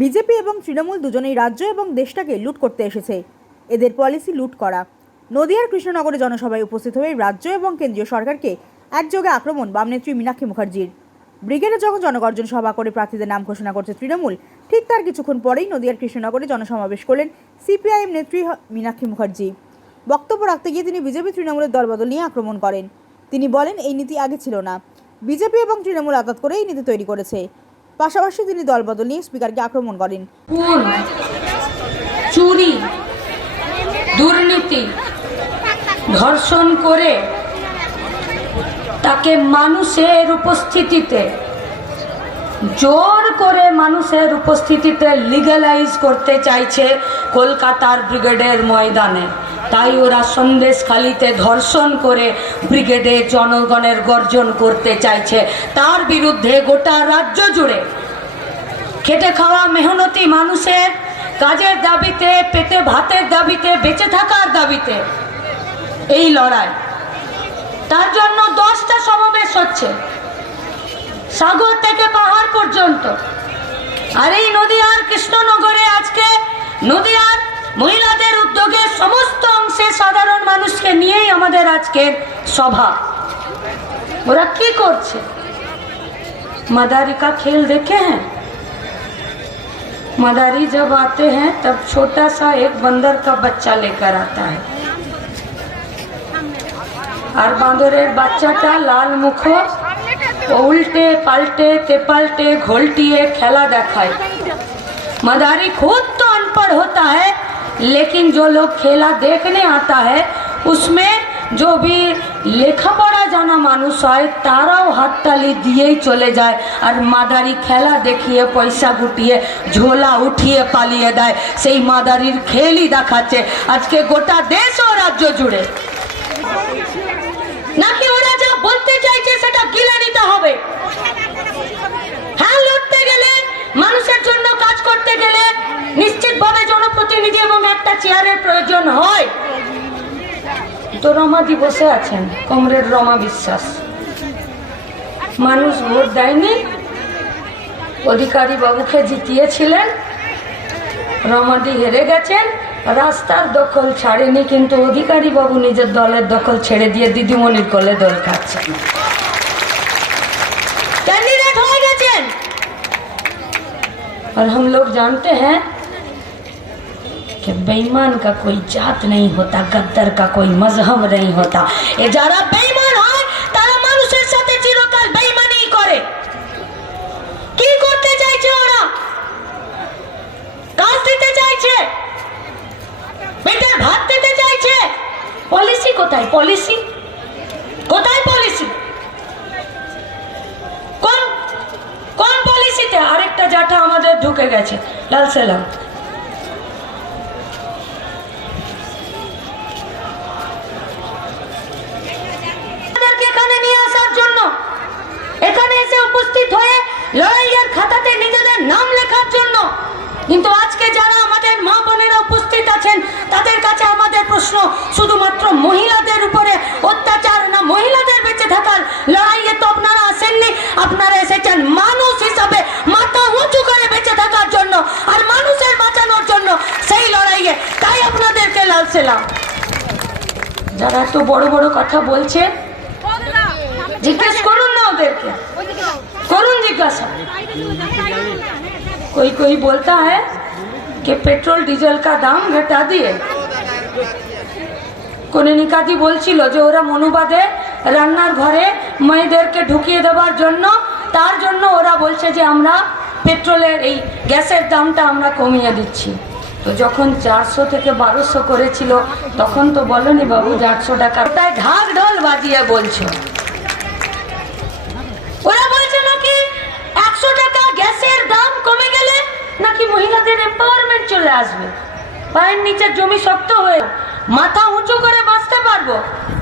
BJP এবং তৃণমূল দুজনেই রাজ্য এবং দেশটাকে লুট করতে এসেছে। এদের পলিসি লুট করা। নদিয়ার কৃষ্ণনগরে জনসভায় উপস্থিত হয়ে রাজ্য এবং কেন্দ্রীয় সরকারকে একযোগে আক্রমণ বাম নেত্রী মীনাক্ষী মুখার্জির। ব্রিগেডে যখন জনগর্জন সভা করে প্রার্থীদের নাম ঘোষণা করছে তৃণমূল, ঠিক তার কিছুক্ষণ পরেই নদিয়ার কৃষ্ণনগরে জনসমাবেশ করলেন সিপিআইএম নেত্রী মীনাক্ষী মুখার্জি। বক্তব্য রাখতে গিয়ে তিনি বিজেপি তৃণমূলের দলবদল নিয়ে আক্রমণ করেন। তিনি বলেন, এই নীতি আগে ছিল না, বিজেপি এবং তৃণমূল আঘাত করে এই নীতি তৈরি করেছে। পাশাপাশি তিনি দলবদল নিয়ে স্পিকারকে আক্রমণ করেন। চুরি, দুর্নীতি, ধর্ষণ করে তাকে মানুষের উপস্থিতিতে, জোর করে মানুষের উপস্থিতিতে লিগ্যালাইজ করতে চাইছে কলকাতার ব্রিগেডের ময়দানে। তাই ওরা সন্দেশখালিতে ধর্ষণ করে ব্রিগেডে জনগণের গর্জন করতে চাইছে। তার বিরুদ্ধে গোটা রাজ্য জুড়ে খেটে খাওয়া মেহনতি মানুষের কাজের দাবিতে, পেটে ভাতের দাবিতে, বেঁচে থাকার দাবিতে এই লড়াই। তার জন্য 10টা সমাবেশ হচ্ছে, সাগর থেকে পাহাড় পর্যন্ত। আর এই নদিয়ার কৃষ্ণনগরে আজকে নদিয়ার মহিলাদের উদ্যোগে সমস্ত অংশে সাধারণ মানুষকে নিয়েই আমাদের আজকের সভা। ওরা কি করছে? मदारी का खेल देखे हैं? मदारी जब आते हैं तब छोटा सा एक बंदर का बच्चा लेकर आता है, और बांदरेर बच्चाटा लाल मुखोश उल्टे पाल्टे तेपाल्टे घोल्टिए खेला देखाए। मदारी खुद तो अनपढ़ होता है, लेकिन जो लोग खेला देखने आता है उसमें जो भी लेखा पढ़ा जाना मानुष है ताराओ हाथताली दिएई चले जाए, और मादारी खेला देखिए पैसा गुटिए झोला उठिए पालिए देय। सेई मादारिर खेलई देखाচ্ছে আজকে গোটা দেশ ও রাজ্য জুড়ে। নাকি ওরা যা বলতে চাইছে সেটা গিলে নিতে হবে? হ্যাঁ, লড়তে গেলে, মানুষের জন্য কাজ করতে গেলে নিশ্চিতভাবে জনপ্রতিনিধি এবং একটা চেয়ারের প্রয়োজন হয়। তো রমাদি বসে আছেন, কমরেড রমা বিশ্বাস। মানুষ ভোট দেয়নি, অধিকারী বাবুকে জিতিয়েছিলেন, রমাদি হেরে গেছেন। রাস্তার দখল ছাড়েনি, কিন্তু অধিকারী বাবু নিজের দলের দখল ছেড়ে দিয়ে দিদিমণির কোলে দোল খাচ্ছেন, कैंडिडेट हो गए। और हम लोग जानते हैं कि बेईमान का कोई जात नहीं होता, गद्दार का कोई मजहब नहीं होता। ये যারা বেঈমান হয় তারা মানুষের সাথে চিরকাল বেঈমানি করে। কি করতে চাইছে ওরা? কাজ দিতে চাইছে, পেটের ভাত দিতে চাইছে। পলিসি কোথায়? পলিসি কোথায়? পলিসি কোন পলিসিতে? আরেকটা জাটা আমাদের ঢুকে গেছে, লাল সেলাম। এখানে এসে উপস্থিত হয়ে লড়াইয়ের খাতাতে নিজেদের নাম লেখার জন্য। কিন্তু আজকে যারা আমাদের মা বোনেরা উপস্থিত আছেন তাদের কাছে আমাদের প্রশ্ন, শুধুমাত্র মহিলাদের উপরে অত্যাচার না, মহিলাদের বেঁচে থাকার লড়াইয়ে তো আপনারা আসেননি। আপনারা এসেছেন মানুষ হিসাবে মাথা উঁচু করে বেঁচে থাকার জন্য আর মানুষের বাঁচানোর জন্য, সেই লড়াইয়ে। তাই আপনাদেরকে লাল সেলাম। যারা এত বড় বড় কথা বলছে জিজ্ঞেস করুন না ওদেরকে, করুন জিজ্ঞাসা। कोई बोलता है कि पेट्रोल डीजल का दाम घटा दिए। কনিকাদি বলছিল যে ওরা মনুবাদে রান্নার ঘরে মেয়েদেরকে ঢুকিয়ে দেওয়ার জন্য, তার জন্য ওরা বলছে যে আমরা পেট্রোলের এই গ্যাসের দামটা আমরা কমিয়ে দিচ্ছি। তো যখন 400 থেকে 1200 করেছিল তখন তো বলনি বাবু 800 টাকা। তাই ঢাক ঢোল বাজিয়ে বলছো। ওরা বলছে নাকি 100 টাকা গ্যাসের দাম কমে গেলে নাকি মহিলাদের এম্পাওয়ারমেন্ট চলে আসবে, পায়ের নিচে জমি শক্ত হয়ে মাথা উঁচু করে বাঁচতে পারবো।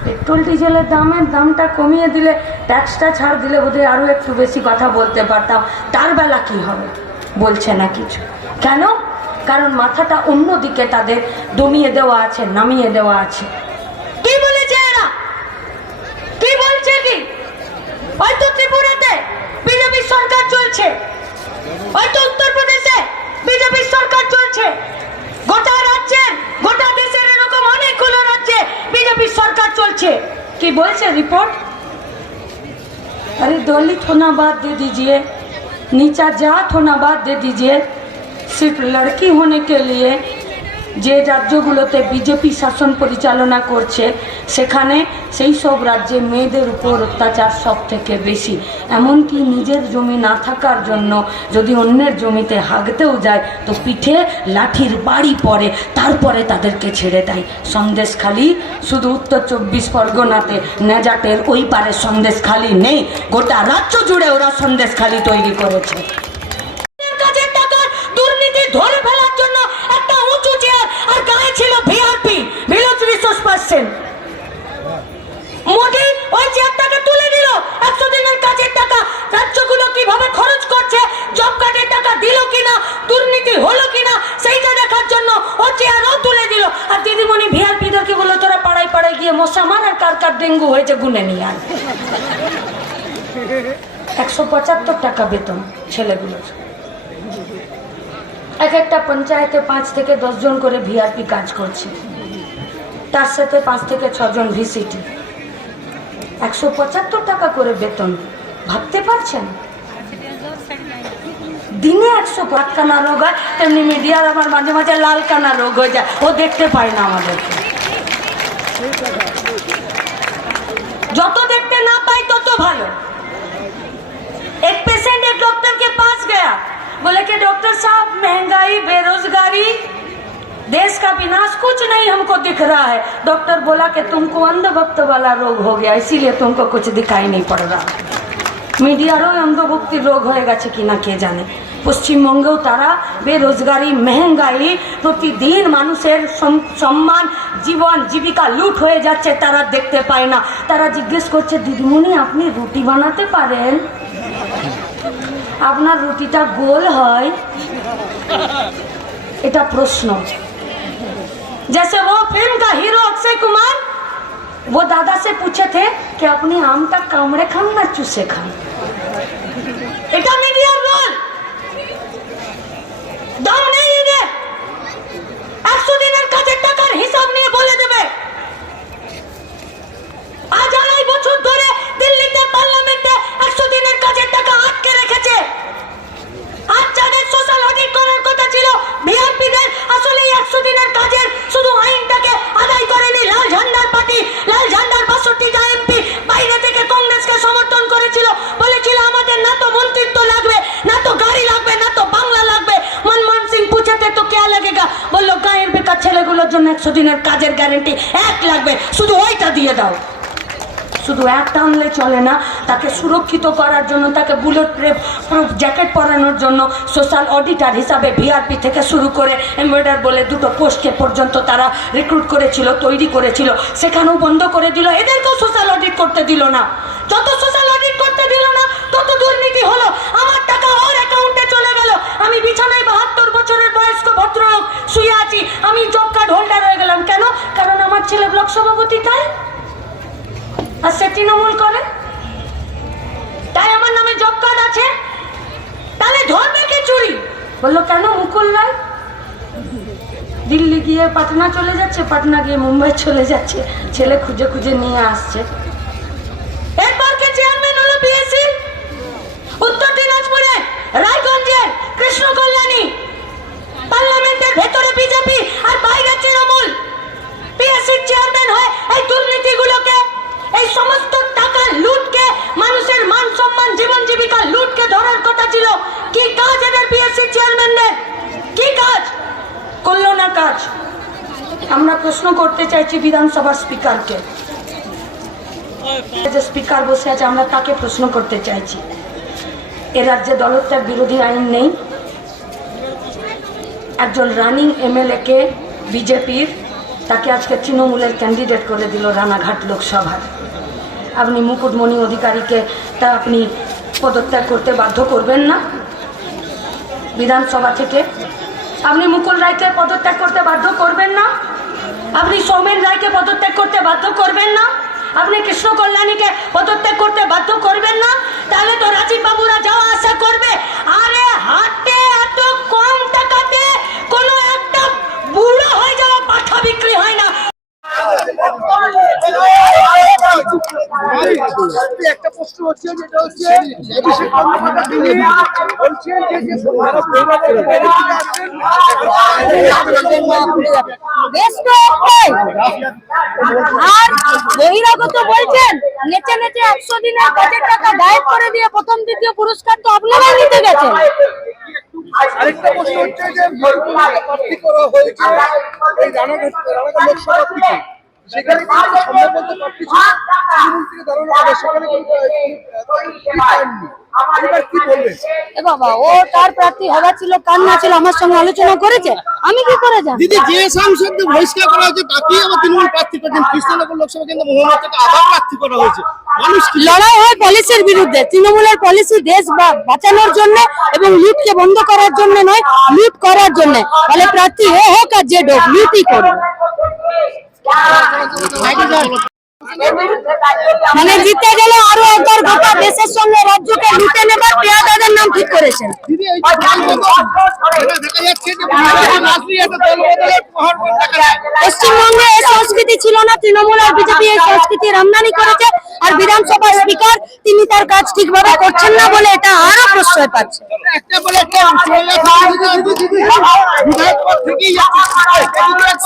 পেট্রোল ডিজেলের দামটা কমিয়ে দিলে, ট্যাক্সটা ছাড় দিলে বোধহয় আরো একটু বেশি কথা বলতে পারতাম। তার বেলা কি হবে? বলছে না কিছু। কেন? কারণ মাথাটা অন্যদিকে তাদের দমিয়ে দেওয়া আছে, নামিয়ে দেওয়া আছে। কি বলেছে এরা? কি বলছে? কি হয়তো ত্রিপুরাতে বিজেপি সরকার চলছে, হয়তো উত্তরপ্রদেশে बीजेपी बोल से रिपोर्ट। अरे दलित होना बात दे दीजिए, नीचा जात होना बात दे दीजिए, सिर्फ लड़की होने के लिए যে রাজ্যগুলোতে বিজেপি শাসন পরিচালনা করছে সেখানে সেই সব রাজ্যে মেয়েদের উপর অত্যাচার সব থেকে বেশি। এমনকি নিজের জমি না থাকার জন্য যদি অন্যের জমিতে হাগতেও যায় তো পিঠে লাঠির বাড়ি পড়ে, তারপরে তাদেরকে ছেড়ে দেয়। সন্দেশখালি শুধু উত্তর 24 পরগনাতে নেজাটের ওই পারে সন্দেশখালি নেই, গোটা রাজ্য জুড়ে ওরা সন্দেশখালি তৈরি করেছে। দুর্নীতি ধরে ফেলার জন্য একটা উঁচু চেয়ার আর গায়ে ছিল VRP village resource person. Modi ওই চেয়ারটাকে তুলে দিল। 100 দিনের কাজের টাকা রাজ্যগুলো কিভাবে খরচ করছে, জব কার্ডের টাকা দিল কিনা, দুর্নীতি হলো কিনা সেইটা দেখার জন্য ও চেয়ারও তুলে দিল। আর দিদিমণি ভিআরপিদেরকে বললো তোরা পাড়ায় পাড়ায় গিয়ে মশা মার আর কার কার ডেঙ্গু হয়েছে গুনে নিয়ে আন। 175 টাকা বেতন ছেলেগুলোর। এক একটা পঞ্চায়েতে 5 থেকে 10 জন করে ভিআরপি কাজ করছে, তার সাথে 5 থেকে 6 জন ভিসিটি। 175 টাকা করে বেতন, ভাবতে পারছেন? দিনে 100 পাতকানা রোগ হয়, তেমনি মিডিয়ার আমার মাঝে মাঝে লালকানা রোগ হয়ে যায়, ও দেখতে পায় না আমাদেরকে। যত দেখতে না পাই তত ভালো। एक पेशेंट एक डॉक्टर के पास गया, बोले कि डॉक्टर साहब महंगाई, बेरोजगारी, देश का विनाश कुछ नहीं हमको दिख रहा है। डॉक्टर बोला कि तुमको अंधभक्त वाला रोग हो गया, इसीलिए तुमको कुछ दिखाई नहीं पड़ रहा। मीडियारो अंधभक्ति रोग হয়ে গেছে কিনা কে জানে। পশ্চিমবঙ্গেও তারা বেরোজগারি, মেহেঙ্গাই, প্রতিদিন মানুষের সম্মান, জীবন জীবিকা লুট হয়ে যাচ্ছে, তারা দেখতে পায় না। তারা জিজ্ঞেস করছে দিদিমণি আপনি রুটি বানাতে পারেন? আপনার রুটিটা গোল হয়? এটা প্রশ্ন। जैसे वो फिल्म का हीरो अक्षय कुमार, वो दादा से पूछे थे कि अपनी आमटा कामड़े खान ना चूसे खान। এটা মিডিয়ার রোল। দাম নেই এদের। 100 দিনের কাজের টাকার হিসাব নিয়ে বলে দেবে। আজ 2.5 বছর ধরে দিল্লিতে পার্লামেন্টে 100 দিনের কাজের টাকা আটকে রেখেছে। আজ যাদের সোশ্যাল অডিট করার কথা ছিল ভিআরপিদের, আসলে 100 দিনের কাজের শুধু আইনটাকে আদায় করেনি লাল ঝান্ডার পার্টি। লাল ঝান্ডার 62টা এমপি বাইরে থেকে কংগ্রেসকে সমর্থন করেছিল, বলেছিল আমাদের না তো মন্ত্রিত্ব লাগবে, না তো গাড়ি লাগবে, না তো বাংলা লাগবে। মনমোহন সিং পুছেতে তো কে লাগেগা, বললো গায়ের বেকার ছেলেগুলোর জন্য 100 দিনের কাজের গ্যারেন্টি 1 লাগবে, শুধু ওইটা দিয়ে দাও। শুধু একটা আনলে চলে না, তাকে সুরক্ষিত করার জন্য, তাকে বুলেট প্রুফ জ্যাকেট পরানোর জন্য সোশ্যাল অডিটার হিসাবে ভিআরপি থেকে শুরু করে এমবেডার বলে 2টো পোস্টকে পর্যন্ত তারা রিক্রুট করেছিল, তৈরি করেছিল, সেখানেও বন্ধ করে দিল। এদেরকেও সোশ্যাল অডিট করতে দিল না। যত সোশ্যাল অডিট করতে দিল না তত দুর্নীতি হলো। আমার টাকা ওর অ্যাকাউন্টে চলে গেল। আমি বিছানায় 72 বছরের বয়স্ক ভদ্রলোক শুয়ে আছি, আমি জব কার্ড হোল্ডার হয়ে গেলাম। কেন? কারণ আমার ছেলে ব্লক সভাপতি, তাই আর সে তৃণমূল করে, তাই আমার নামে জব কার্ড আছে। তাহলে ধরবে কে চুরি? বললো কেন? মুকুল রায় দিল্লি গিয়ে পাটনা চলে যাচ্ছে, পাটনা গিয়ে মুম্বাই চলে যাচ্ছে, ছেলে খুঁজে খুঁজে নিয়ে আসছে। এরপর কে চেয়ারম্যান হলো পিএসসি? উত্তর দিনাজপুরে রায়গঞ্জের কৃষ্ণ কল্যাণী। পার্লামেন্টের ভেতরে বিজেপি আর বাইরে তৃণমূল। পিএসসি চেয়ারম্যান হয় এই দুর্নীতিগুলোকে, এই সমস্ত টাকা লুটকে, মানুষের মান সম্মান, জীবন জীবিকা লুটকে ধরার কথা ছিল। কি কাজ এদের পিএসসি চেয়ারম্যানদের? কি কাজ করলো না? কাজ আমরা প্রশ্ন করতে চাইছি বিধানসভার স্পিকারকে। যে স্পিকার বসে আছে আমরা তাকে প্রশ্ন করতে চাইছি। এ রাজ্যে দলত্যাগ বিরোধী আইন নেই। একজন রানিং এমএলএ কে বিজেপির, তাকে আজকে তৃণমূলের ক্যান্ডিডেট করে দিল রানাঘাট লোকসভার। আপনি মুকুটমণি অধিকারীকে তা আপনি পদত্যাগ করতে বাধ্য করবেন না বিধানসভা থেকে? আপনি মুকুল রায়কে পদত্যাগ করতে বাধ্য করবেন না? আপনি সৌমেন রায়কে পদত্যাগ করতে বাধ্য করবেন না? আপনি কৃষ্ণ কল্যাণীকে পদত্যাগ করতে বাধ্য করবেন না? তাহলে তো রাজীব বাবুরা যাওয়া আসা করবে। আরে হাটে এত কম টাকাতে কোনো একটা বুড়ো হয়ে যাওয়া পাঠা বিক্রি হয় না। অভিষেক বন্দ্যোপাধ্যায় তিনি বলছেন যে যারা পরিবারের বাইরে থেকে আসছেন বেশ তো একটাই। আর বহিরাগত বলছেন নেচে নেচে 100 দিনের কাজের টাকা গায়েব করে দিয়ে প্রথম দ্বিতীয় পুরস্কার তো আপনারাই নিতে গেছেন। আরেকটা প্রশ্ন হচ্ছে যে প্রার্থী করা হয়েছে এই রানাঘাট লোকসভা থেকে, সেখানে কিন্তু সম্ভবত প্রার্থী ছিল তৃণমূল থেকে দাঁড়ানো হবে, সেখানে কিন্তু পাননি। এবার কি বলবেন? এ বাবা, ও তার প্রার্থী হওয়া ছিল কার না ছিল আমার সঙ্গে আলোচনা করেছে, আমি কি করে জানি? দিদি, যে সাংসদকে বহিষ্কার করা হয়েছে তাকেই আবার তৃণমূল প্রার্থী করেছেন। কৃষ্ণনগর লোকসভা কেন্দ্র মোহাম্মদকে আবার প্রার্থী করা হয়েছে। মানুষ কি লড়াই হয় পলিসির বিরুদ্ধে। তৃণমূলের পলিসি দেশ বাঁচানোর জন্য এবং লুটকে বন্ধ করার জন্য নয়, লুট করার জন্য। ফলে প্রার্থী হোক আর যে হোক, লুটই করবে। মানে জিতে গেলে আরো একবার গোটা দেশের সঙ্গে রাজ্যকে লুটে নেবার পেয়াদাদের নাম ঠিক করেছেন। দিদি, এই যে দেখা যাচ্ছে যে রাজনীতি দল বদলের প্রহর দেখা যায়। পশ্চিমবঙ্গে এই সংস্কৃতি ছিল না, তৃণমূল আর বিজেপি এই সংস্কৃতির আমদানি করেছে। আর বিধানসভা স্পিকার তিনি তার কাজ ঠিকভাবে করছেন না বলে এটা আরো প্রশ্রয় পাচ্ছে। একটা বলে একটা থেকেই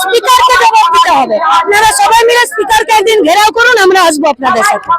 স্পিকারকে জবাব দিতে হবে। আপনারা সবাই মিলে স্পিকারকে একদিন ঘেরাও করুন, আমরা আসবো আপনাদের সাথে।